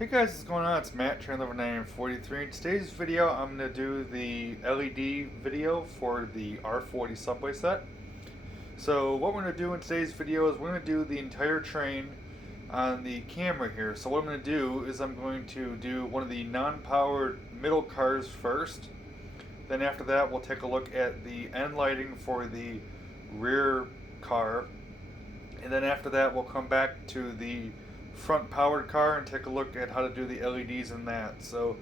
Hey guys, what's going on? It's Matt, Trailer 943. In today's video, I'm going to do the LED video for the R40 subway set. So what we're going to do in today's video is we're going to do the entire train on the camera here. So what I'm going to do is I'm going to do one of the non-powered middle cars first. Then after that, we'll take a look at the end lighting for the rear car. And then after that, we'll come back to the front powered car and take a look at how to do the LEDs in that. So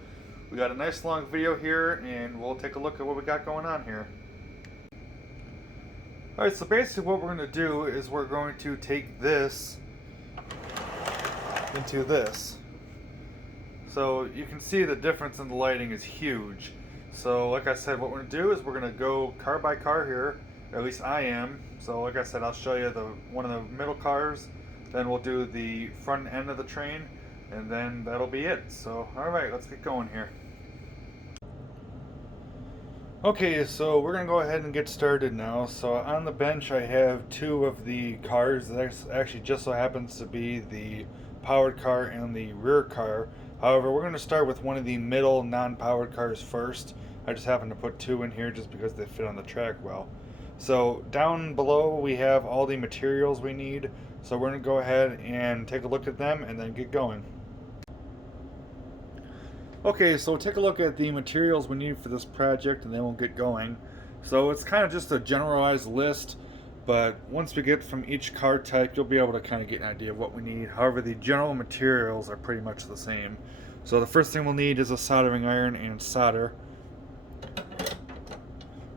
we got a nice long video here, and we'll take a look at what we got going on here. Alright, so basically what we're going to do is we're going to take this into this. So you can see the difference in the lighting is huge. So like I said, what we're going to do is we're going to go car by car here. At least I am. So like I said, I'll show you one of the middle cars. Then we'll do the front end of the train, and then that'll be it. So, alright, let's get going here. Okay, so we're going to go ahead and get started now. So on the bench I have two of the cars. That actually just so happens to be the powered car and the rear car. However, we're going to start with one of the middle non-powered cars first. I just happen to put two in here just because they fit on the track well. So down below we have all the materials we need. So we're going to go ahead and take a look at them and then get going. Okay, so take a look at the materials we need for this project and then we'll get going. So it's kind of just a generalized list, but once we get from each car type, you'll be able to kind of get an idea of what we need. However, the general materials are pretty much the same. So the first thing we'll need is a soldering iron and solder.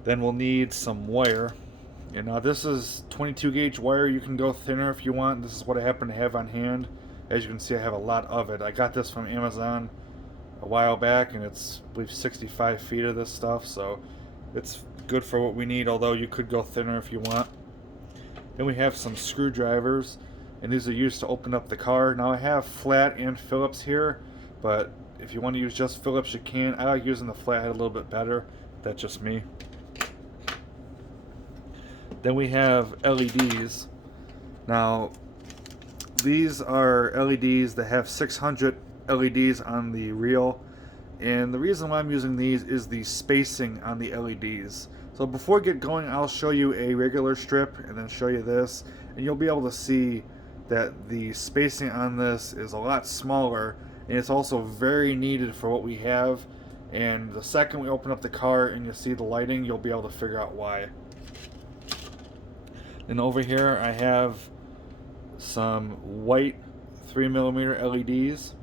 Then we'll need some wire. And now this is 22 gauge wire. You can go thinner if you want. This is what I happen to have on hand. As you can see, I have a lot of it. I got this from Amazon a while back, and it's, I believe, 65 feet of this stuff, so it's good for what we need, although you could go thinner if you want. Then we have some screwdrivers, and these are used to open up the car. Now I have flat and Phillips here, but if you want to use just Phillips, you can. I like using the flathead a little bit better. That's just me. Then we have LEDs. Now, these are LEDs that have 600 LEDs on the reel. And the reason why I'm using these is the spacing on the LEDs. So before we get going, I'll show you a regular strip and then show you this. And you'll be able to see that the spacing on this is a lot smaller. And it's also very needed for what we have. And the second we open up the car and you see the lighting, you'll be able to figure out why. And over here I have some white 3mm LEDs.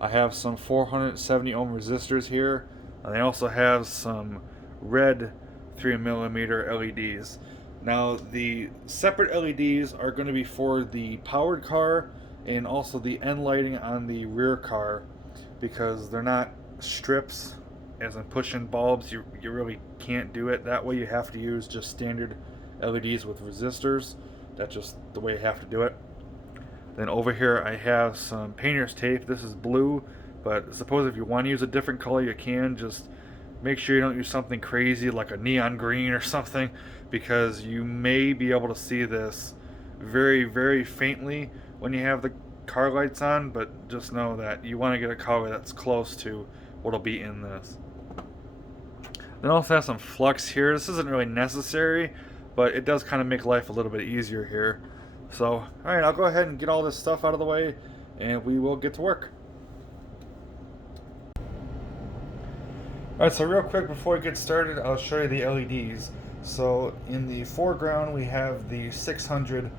I have some 470 ohm resistors here, and I also have some red 3mm LEDs. Now the separate LEDs are going to be for the powered car and also the end lighting on the rear car, because they're not strips as in push-in bulbs. You really can't do it that way. You have to use just standard LEDs with resistors. That's just the way you have to do it. Then over here I have some painter's tape. This is blue, but suppose if you want to use a different color, you can. Just make sure you don't use something crazy like a neon green or something, because you may be able to see this very, very faintly when you have the car lights on, but just know that you want to get a color that's close to what'll be in this. Then I also have some flux here. This isn't really necessary, but it does kind of make life a little bit easier here. So, alright, I'll go ahead and get all this stuff out of the way, and we will get to work. Alright, so real quick before we get started, I'll show you the LEDs. So, in the foreground we have the 600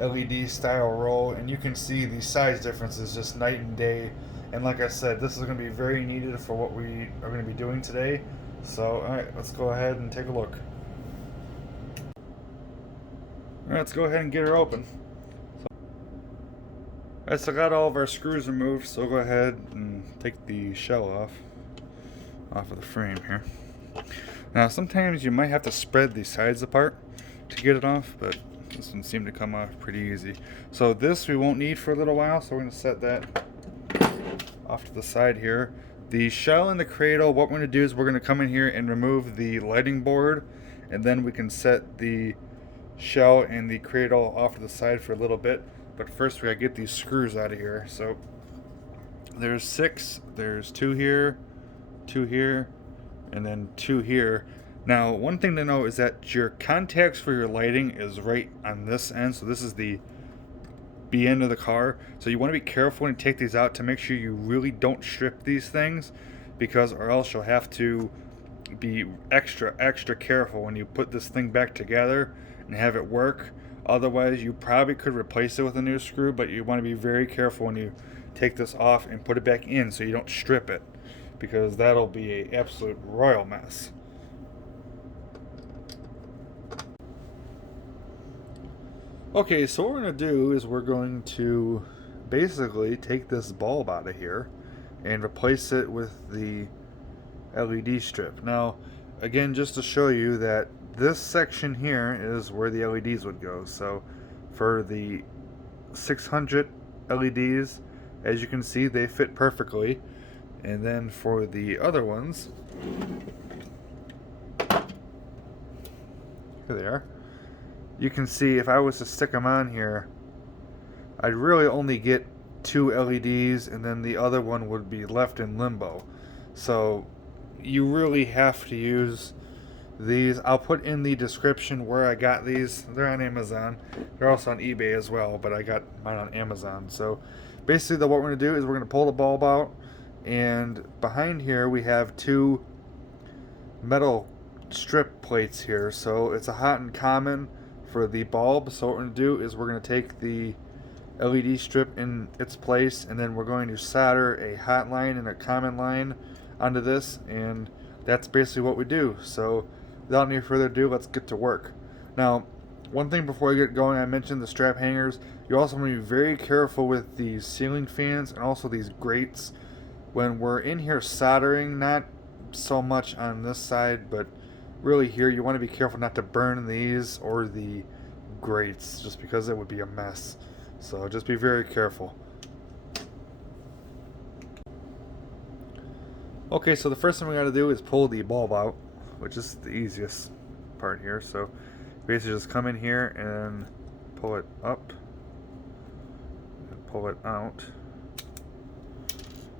LED style row, and you can see the size difference is just night and day. And like I said, this is going to be very needed for what we are going to be doing today. So, alright, let's go ahead and take a look. Alright, let's go ahead and get her open. Alright, so I got all of our screws removed, so we'll go ahead and take the shell off of the frame here. Now, sometimes you might have to spread the sides apart to get it off, but this one seemed to come off pretty easy. So this we won't need for a little while, so we're going to set that off to the side here. The shell and the cradle, what we're going to do is we're going to come in here and remove the lighting board, and then we can set the shell and the cradle off to the side for a little bit. But first we gotta get these screws out of here. So there's 6. There's 2 here, 2 here, and then 2 here. Now, one thing to know is that your contacts for your lighting is right on this end. So this is the B end of the car. So you want to be careful when you take these out to make sure you really don't strip these things, because or else you'll have to be extra careful when you put this thing back together and have it work. Otherwise, you probably could replace it with a new screw, but you want to be very careful when you take this off and put it back in so you don't strip it, because that'll be an absolute royal mess. Okay, so what we're going to do is we're going to basically take this bulb out of here and replace it with the LED strip. Now, again, just to show you that this section here is where the LEDs would go. So for the 600 LEDs, as you can see, they fit perfectly. And then for the other ones, here they are. You can see if I was to stick them on here, I'd really only get 2 LEDs, and then the other one would be left in limbo. So you really have to use these. I'll put in the description where I got these. They're on Amazon. They're also on eBay as well, but I got mine on Amazon. So basically what we're going to do is we're going to pull the bulb out, and behind here we have 2 metal strip plates here. So it's a hot and common for the bulb. So what we're going to do is we're going to take the LED strip in its place, and then we're going to solder a hot line and a common line onto this, and that's basically what we do. So without any further ado, let's get to work. Now, one thing before I get going, I mentioned the strap hangers. You also want to be very careful with these ceiling fans and also these grates. When we're in here soldering, not so much on this side, but really here, you want to be careful not to burn these or the grates, just because it would be a mess. So just be very careful. Okay, so the first thing we got to do is pull the bulb out, which is the easiest part here. So basically just come in here and pull it up and pull it out,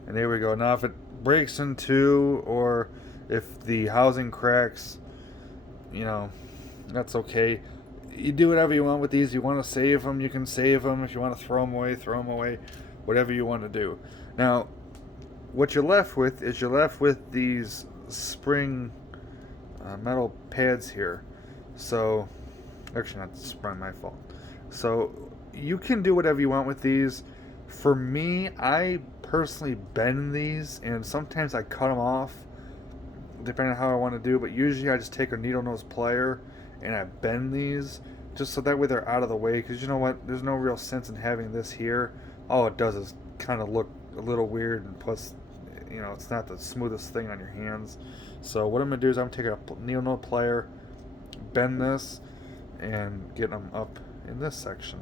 and there we go. Now if it breaks in two, or if the housing cracks, you know, that's okay. You do whatever you want with these. You want to save them, you can save them. If you want to throw them away, whatever you want to do. Now what you're left with is these spring metal pads here. So actually, not spring, my fault. So you can do whatever you want with these. For me, I personally bend these, and sometimes I cut them off depending on how I want to do, but usually I just take a needle nose plier and I bend these just so that way they're out of the way, because you know what, there's no real sense in having this here. All it does is kind of look a little weird, and plus, you know, it's not the smoothest thing on your hands. So what I'm going to do is I'm going to take a needle nose plier, bend this, and get them up in this section.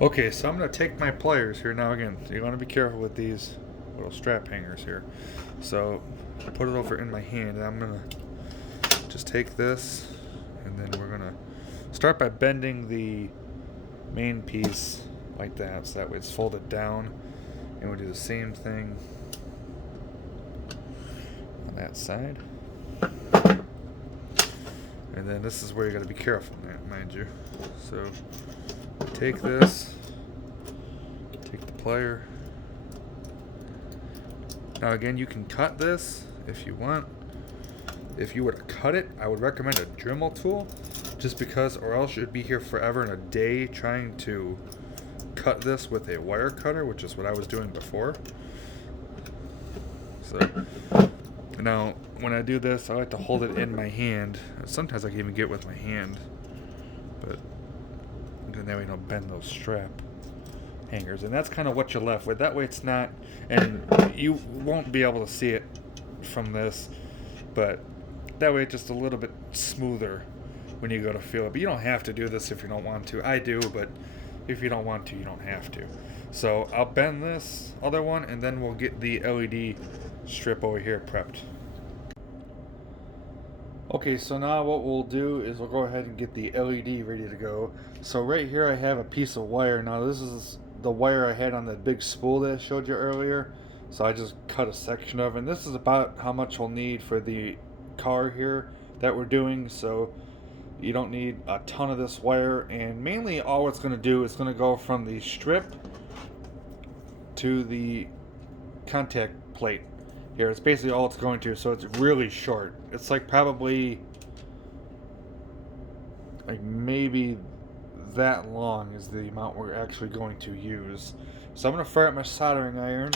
Okay, so I'm going to take my pliers here. Now again, you want to be careful with these little strap hangers here. So I put it over in my hand, and I'm going to just take this, and then we're going to start by bending the main piece like that, so that way it's folded down, and we'll do the same thing on that side. And then this is where you got to be careful, mind you. So take this, take the plier. Now again, you can cut this if you want. If you were to cut it, I would recommend a Dremel tool, just because, or else you'd be here forever and a day trying to cut this with a wire cutter, which is what I was doing before. So now when I do this, I like to hold it in my hand. Sometimes I can even get it with my hand, but that way you don't bend those strap hangers. And that's kind of what you're left with. That way it's not, and you won't be able to see it from this, but that way it's just a little bit smoother when you go to feel it. But you don't have to do this if you don't want to. I do, but if you don't want to, you don't have to. So I'll bend this other one, and then we'll get the LED strip over here prepped. Okay, so now what we'll do is we'll go ahead and get the LED ready to go. So right here I have a piece of wire. Now this is the wire I had on that big spool that I showed you earlier. So I just cut a section of it. And this is about how much we'll need for the car here that we're doing. So you don't need a ton of this wire. And mainly all it's going to do is going to go from the strip to the contact plate here. It's basically all it's going to, so it's really short. It's like probably like maybe that long is the amount we're actually going to use. So I'm going to fire up my soldering iron,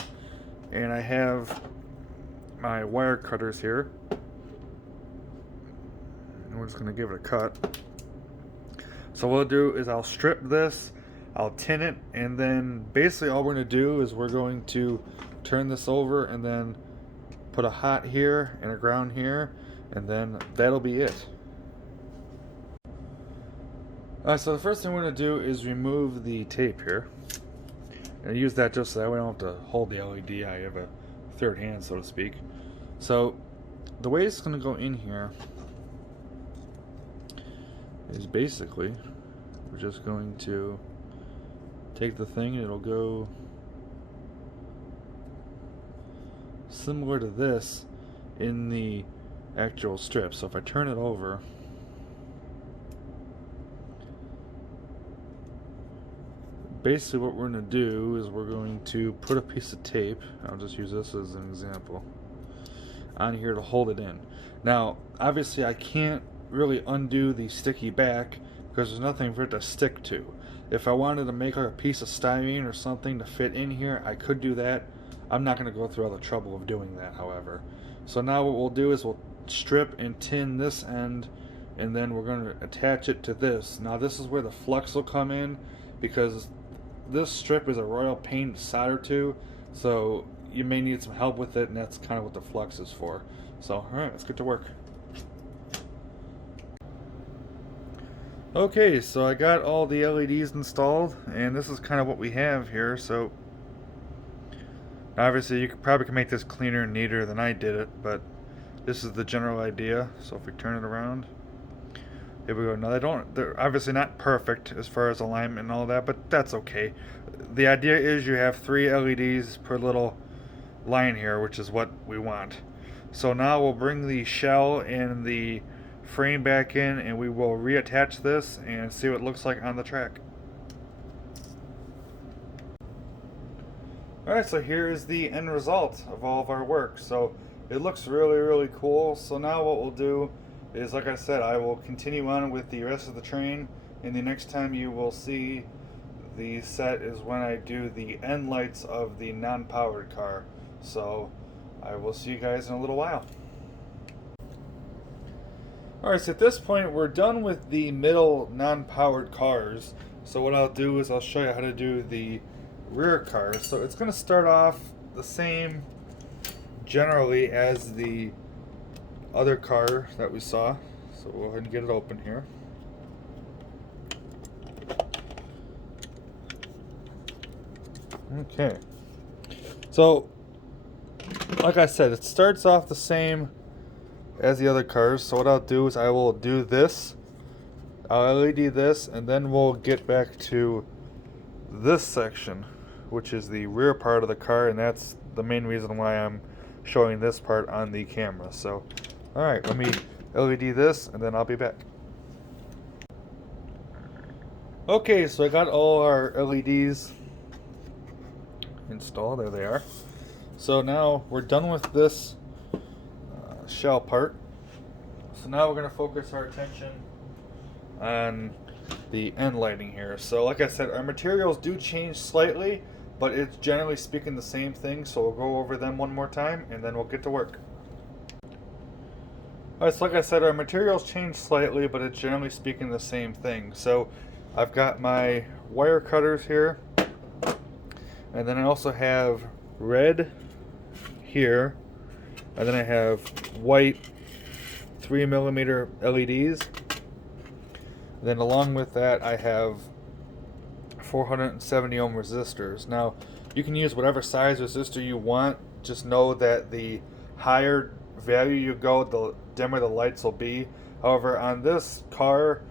and I have my wire cutters here. And we're just going to give it a cut. So what I'll do is I'll strip this, I'll tin it, and then basically all we're going to do is we're going to turn this over and then put a hot here and a ground here, and then that'll be it. Alright, so the first thing we're going to do is remove the tape here. And I use that just so that we don't have to hold the LED. I have a third hand, so to speak. So the way it's going to go in here is basically we're just going to take the thing and it'll go similar to this in the actual strip. So if I turn it over, basically what we're going to do is we're going to put a piece of tape, I'll just use this as an example, on here to hold it in. Now obviously I can't really undo the sticky back because there's nothing for it to stick to. If I wanted to make like a piece of styrene or something to fit in here, I could do that. I'm not going to go through all the trouble of doing that, however. So now what we'll do is we'll strip and tin this end, and then we're going to attach it to this. Now this is where the flux will come in, because this strip is a royal pain to solder to, so you may need some help with it, and that's kind of what the flux is for. So alright, let's get to work. Okay, so I got all the LEDs installed, and this is kind of what we have here. So obviously you probably can make this cleaner and neater than I did it, but this is the general idea. So if we turn it around, here we go. Now they're obviously not perfect as far as alignment and all that, but that's okay. The idea is you have 3 LEDs per little line here, which is what we want. So now we'll bring the shell and the frame back in, and we will reattach this and see what it looks like on the track. Alright, so here is the end result of all of our work. So it looks really cool. So now what we'll do is, like I said, I will continue on with the rest of the train, and the next time you will see the set is when I do the end lights of the non-powered car. So I will see you guys in a little while. Alright, so at this point we're done with the middle non-powered cars. So what I'll do is I'll show you how to do the rear cars. So it's going to start off the same generally as the other car that we saw. So we'll go ahead and get it open here. Okay. So like I said, it starts off the same as the other cars. So what I'll do is I will do this, I'll LED this, and then we'll get back to this section, which is the rear part of the car, and that's the main reason why I'm showing this part on the camera. So alright, let me LED this and then I'll be back. Okay, so I got all our LEDs installed. There they are. So now we're done with this shell part. So now we're going to focus our attention on the end lighting here. So like I said, our materials do change slightly, but it's generally speaking the same thing. So we'll go over them one more time and then we'll get to work. Alright, so like I said, our materials change slightly, but it's generally speaking the same thing. So I've got my wire cutters here, and then I also have red here, and then I have white 3mm LEDs. Then along with that I have 470 ohm resistors. Now you can use whatever size resistor you want, just know that the higher value you go, the dimmer the lights will be. However, on this car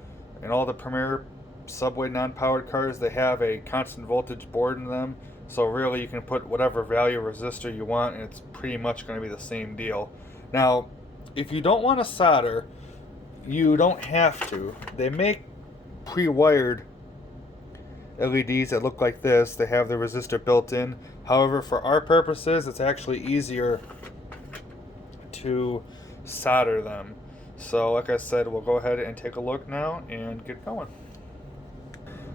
and all the Premier Subway non-powered cars, they have a constant voltage board in them. So really you can put whatever value resistor you want and it's pretty much going to be the same deal. Now, if you don't want to solder, you don't have to. They make pre-wired LEDs that look like this. They have the resistor built in. However, for our purposes, it's actually easier to solder them. So like I said, we'll go ahead and take a look now and get going.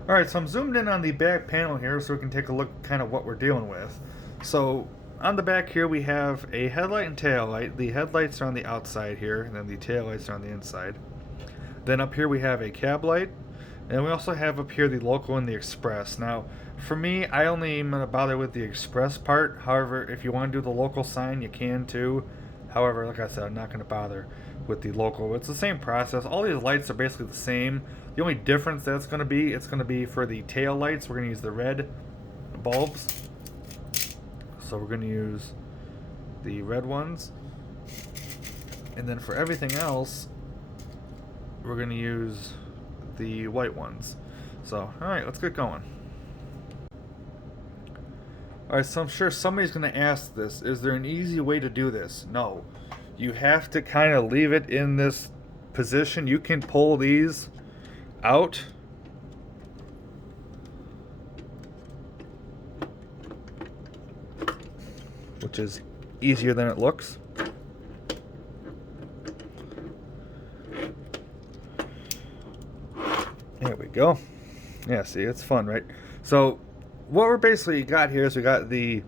Alright, so I'm zoomed in on the back panel here so we can take a look kind of what we're dealing with. So on the back here we have a headlight and tail light. The headlights are on the outside here, and then the tail lights are on the inside. Then up here we have a cab light, and we also have up here the local and the express. Now, for me, I only am going to bother with the express part. However, if you want to do the local sign, you can too. However, like I said, I'm not going to bother with the local. It's the same process. All these lights are basically the same. The only difference that it's going to be for the tail lights, we're going to use the red bulbs. So we're going to use the red ones. And then for everything else, we're going to use the white ones. So, alright, let's get going. Alright, so I'm sure somebody's going to ask this. Is there an easy way to do this? No. You have to kind of leave it in this position. You can pull these out. Which is easier than it looks. There we go. Yeah, see, it's fun, right? So what we're basically got here is we got the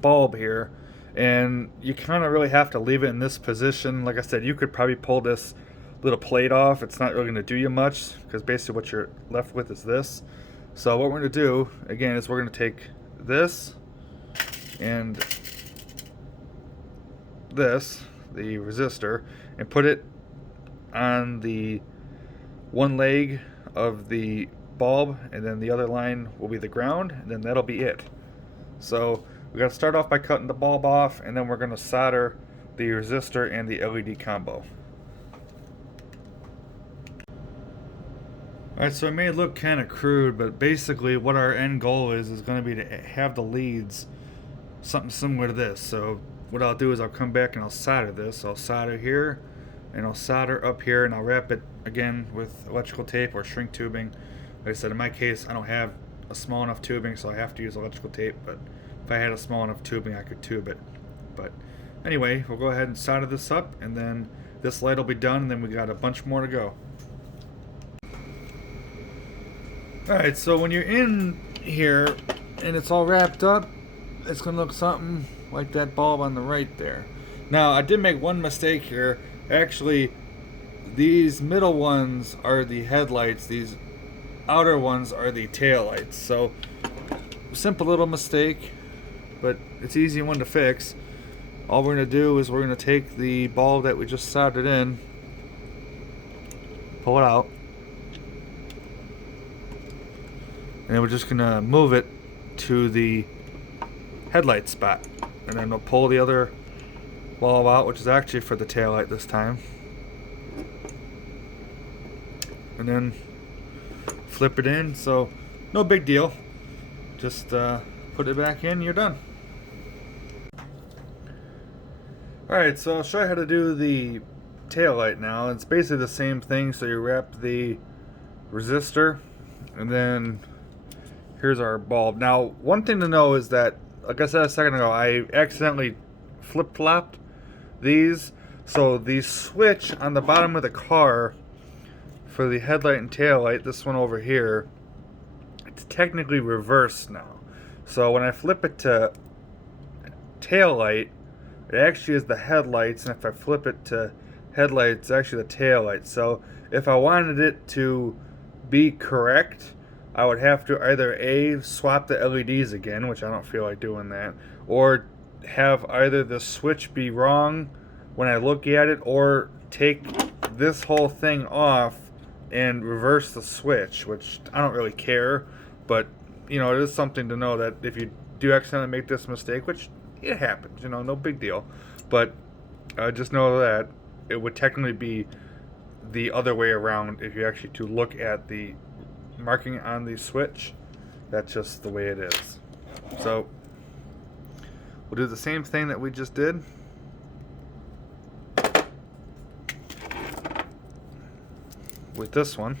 bulb here, and you kind of really have to leave it in this position. Like I said, you could probably pull this little plate off. It's not really going to do you much, because basically what you're left with is this. So what we're going to do, again, is we're going to take this and this, the resistor, and put it on the one leg of the bulb, and then the other line will be the ground, and then that'll be it. So we got to start off by cutting the bulb off, and then we're going to solder the resistor and the LED combo. Alright, so it may look kind of crude, but basically what our end goal is going to be to have the leads something similar to this. So what I'll do is I'll come back and I'll solder this. I'll solder here, and I'll solder up here, and I'll wrap it again with electrical tape or shrink tubing. Like I said, in my case, I don't have a small enough tubing, so I have to use electrical tape, but if I had a small enough tubing, I could tube it. But anyway, we'll go ahead and solder this up, and then this light will be done, and then we got a bunch more to go. Alright, so when you're in here and it's all wrapped up, it's going to look something like that bulb on the right there. Now, I did make one mistake here. Actually, these middle ones are the headlights, these outer ones are the tail lights. So, simple little mistake, but it's easy one to fix. All we're going to do is we're going to take the bulb that we just soldered in, pull it out, and then we're just going to move it to the headlight spot. And then we'll pull the other bulb out, which is actually for the tail light this time. And then flip it in. So no big deal. Just put it back in, you're done. Alright, so I'll show you how to do the tail light now. It's basically the same thing. So you wrap the resistor, and then here's our bulb. Now, one thing to know is that, like I said a second ago, I accidentally flip-flopped these. So the switch on the bottom of the car for the headlight and tail light, this one over here, it's technically reversed now. So when I flip it to tail light, it actually is the headlights, and if I flip it to headlights, it's actually the tail light. So if I wanted it to be correct, I would have to either A, swap the LEDs again, which I don't feel like doing that, or have either the switch be wrong when I look at it, or take this whole thing off and reverse the switch, which I don't really care, but you know, it is something to know that if you do accidentally make this mistake, which it happens, you know, no big deal. but just know that it would technically be the other way around if you actually to look at the marking on the switch. That's just the way it is. So we'll do the same thing that we just did. With this one.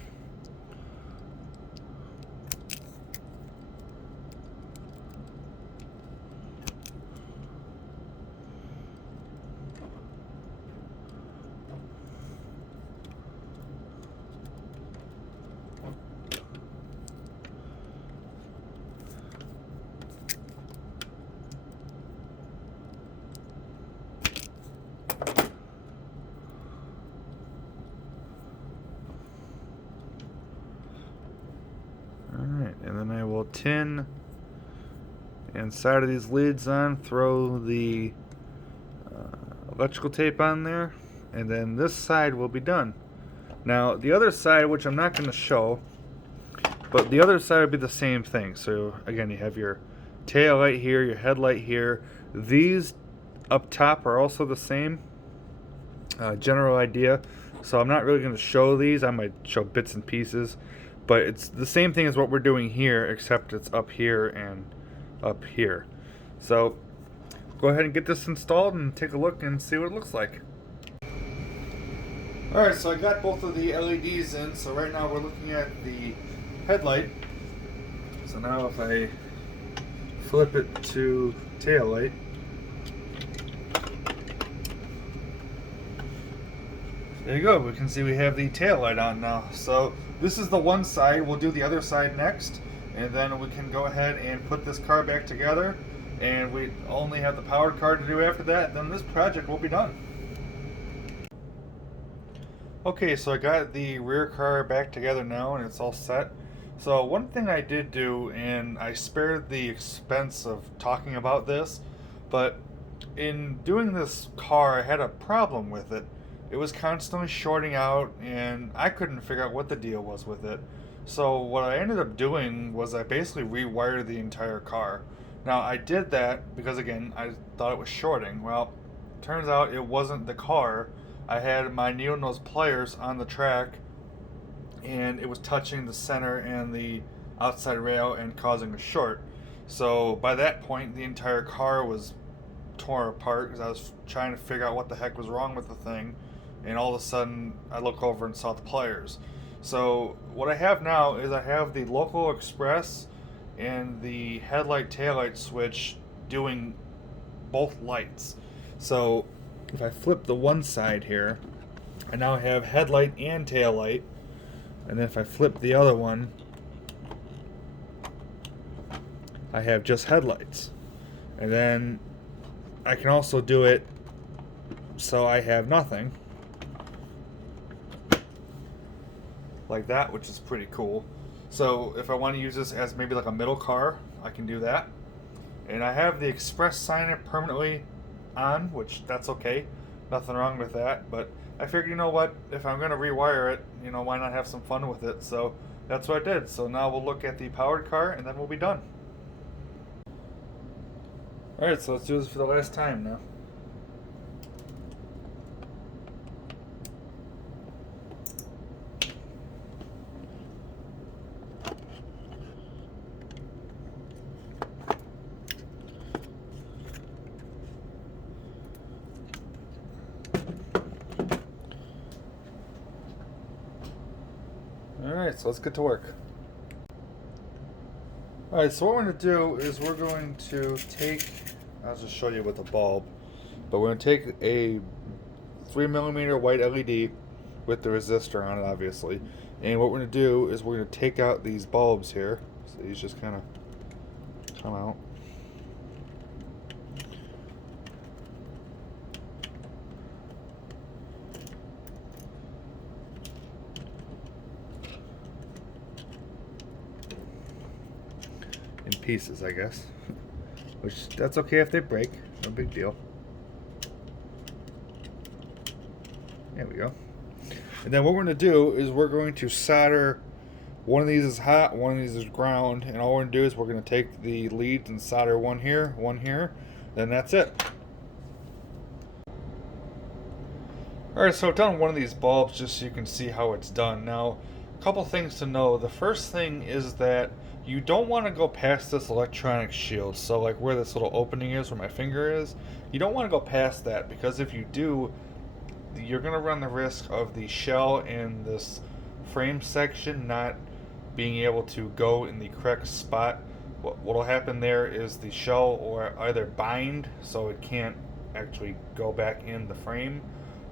Alright, and then I will tin inside of these lids on, throw the electrical tape on there, and then this side will be done. Now the other side, which I'm not going to show, but the other side would be the same thing. So again, you have your tail light here, your headlight here. These up top are also the same general idea. So I'm not really going to show these. I might show bits and pieces, but it's the same thing as what we're doing here, except it's up here and up here. So go ahead and get this installed and take a look and see what it looks like. Alright, so I got both of the LEDs in. So right now we're looking at the headlight. So now if I flip it to tail light, there you go. We can see we have the tail light on now. So this is the one side. We'll do the other side next, and then we can go ahead and put this car back together, and we only have the powered car to do after that. Then this project will be done. Okay, so I got the rear car back together now, and it's all set. So one thing I did do, and I spared the expense of talking about this, but in doing this car, I had a problem with it. It was constantly shorting out, and I couldn't figure out what the deal was with it. So what I ended up doing was I basically rewired the entire car. Now I did that because, again, I thought it was shorting. Well, turns out it wasn't the car. I had my needle nose pliers on the track, and it was touching the center and the outside rail and causing a short. So by that point, the entire car was torn apart because I was trying to figure out what the heck was wrong with the thing, and all of a sudden I look over and saw the pliers. So what I have now is I have the local express and the headlight taillight switch doing both lights. So if I flip the one side here, I now have headlight and taillight. And then if I flip the other one, I have just headlights. And then I can also do it so I have nothing. Like that, which is pretty cool. So if I want to use this as maybe like a middle car, I can do that. And I have the express sign permanently on, which that's okay. Nothing wrong with that. But I figured, you know what, if I'm going to rewire it, you know, why not have some fun with it? So that's what I did. So now we'll look at the powered car, and then we'll be done. Alright, so let's do this for the last time now. Alright, so let's get to work. Alright, so what we're going to do is we're going to take, I'll just show you with the bulb, but we're going to take a 3mm white LED with the resistor on it, obviously. And what we're going to do is we're going to take out these bulbs here. So these just kind of come out. In pieces, I guess. Which, that's okay if they break. No big deal. There we go. And then what we're going to do is we're going to solder. One of these is hot, one of these is ground, and all we're going to do is we're going to take the leads and solder one here, then that's it. Alright, so I've done one of these bulbs just so you can see how it's done. Now, a couple things to know. The first thing is that you don't want to go past this electronic shield. So like where this little opening is, where my finger is, you don't want to go past that, because if you do, you're going to run the risk of the shell in this frame section not being able to go in the correct spot. What will happen there is the shell will either bind so it can't actually go back in the frame,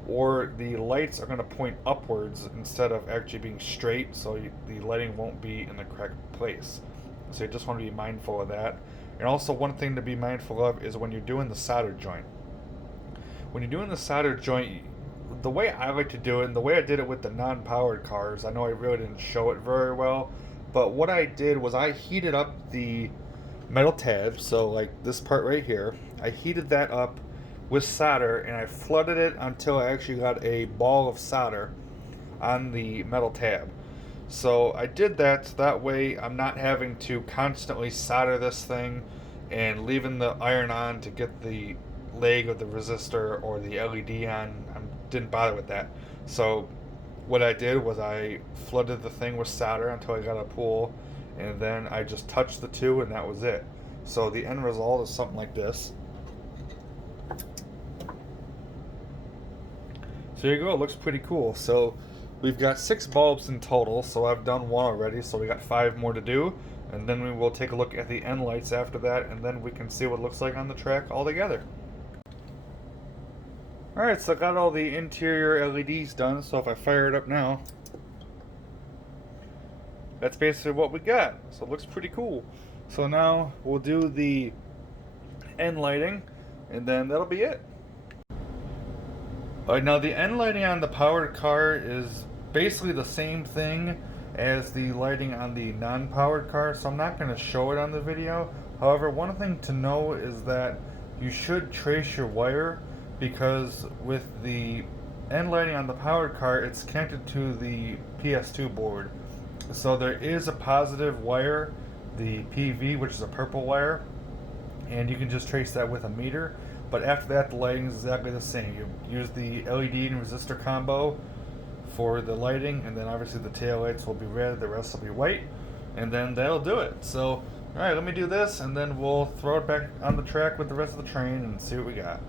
or the lights are going to point upwards instead of actually being straight, so the lighting won't be in the correct place. So you just want to be mindful of that. And also, one thing to be mindful of is when you're doing the solder joint. When you're doing the solder joint, the way I like to do it, and the way I did it with the non-powered cars, I know I really didn't show it very well, but what I did was I heated up the metal tab, so like this part right here, I heated that up with solder, and I flooded it until I actually got a ball of solder on the metal tab. So I did that so that way I'm not having to constantly solder this thing and leaving the iron on to get the leg of the resistor or the LED on. I didn't bother with that. So what I did was I flooded the thing with solder until I got a pool, and then I just touched the two, and that was it. So the end result is something like this. So here you go, it looks pretty cool. So we've got 6 bulbs in total, so I've done one already, so we got 5 more to do, and then we will take a look at the end lights after that, and then we can see what it looks like on the track all together. Alright, so I got all the interior LEDs done, so if I fire it up now, that's basically what we got. So it looks pretty cool. So now we'll do the end lighting, and then that'll be it. Now the end lighting on the powered car is basically the same thing as the lighting on the non-powered car, so I'm not going to show it on the video. However, one thing to know is that you should trace your wire, because with the end lighting on the powered car, it's connected to the PS2 board. So there is a positive wire, the PV, which is a purple wire, and you can just trace that with a meter. But after that, the lighting is exactly the same. You use the LED and resistor combo for the lighting, and then obviously the tail lights will be red, the rest will be white, and then that'll do it. So, alright, let me do this, and then we'll throw it back on the track with the rest of the train and see what we got.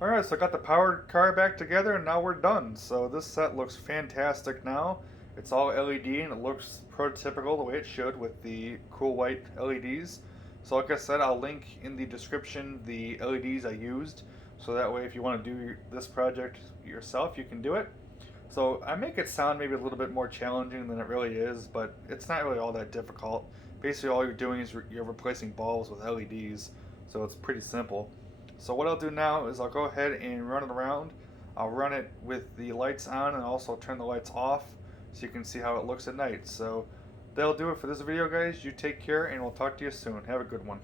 Alright, so I got the powered car back together, and now we're done. So this set looks fantastic now. It's all LED, and it looks prototypical the way it should with the cool white LEDs. So like I said, I'll link in the description the LEDs I used, so that way if you want to do this project yourself, you can do it. So I make it sound maybe a little bit more challenging than it really is, but it's not really all that difficult. Basically all you're doing is you're replacing bulbs with LEDs, so it's pretty simple. So what I'll do now is I'll go ahead and run it around. I'll run it with the lights on and also turn the lights off so you can see how it looks at night. So that'll do it for this video, guys. You take care, and we'll talk to you soon. Have a good one.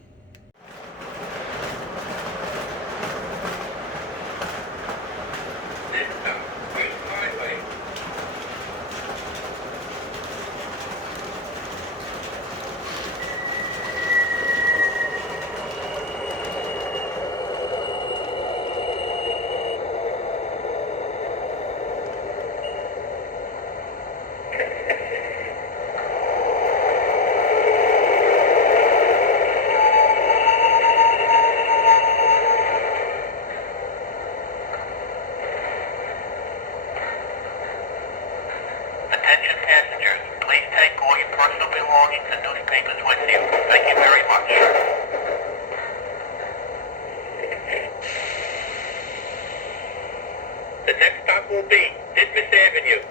Attention passengers, please take all your personal belongings and newspapers with you. Thank you very much. The next stop will be Dismas Avenue.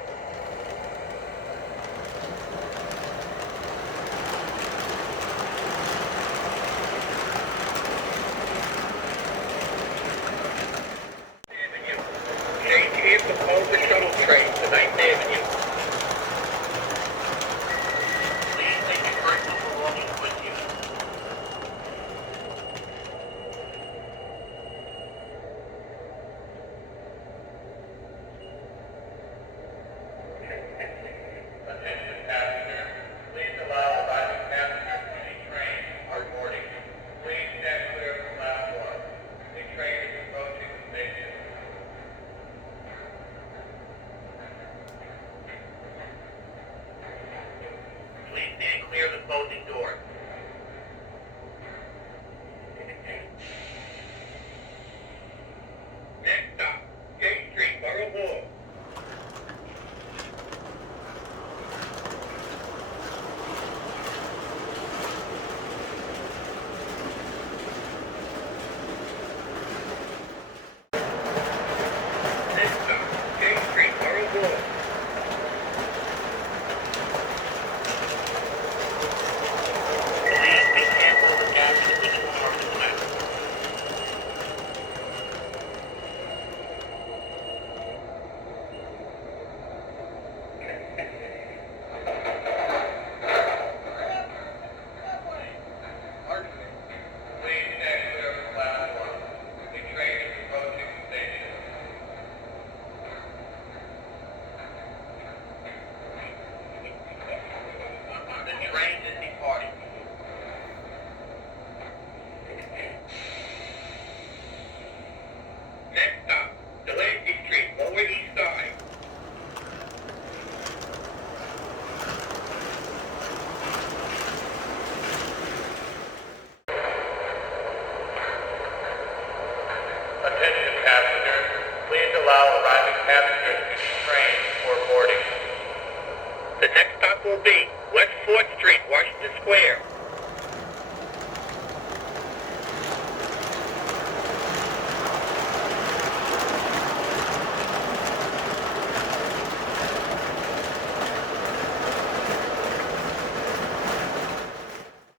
Change here for Culver Shuttle train to 9th Avenue. Please take your personal belongings with you. allow arriving passengers to the train before boarding. The next stop will be West 4th Street, Washington Square.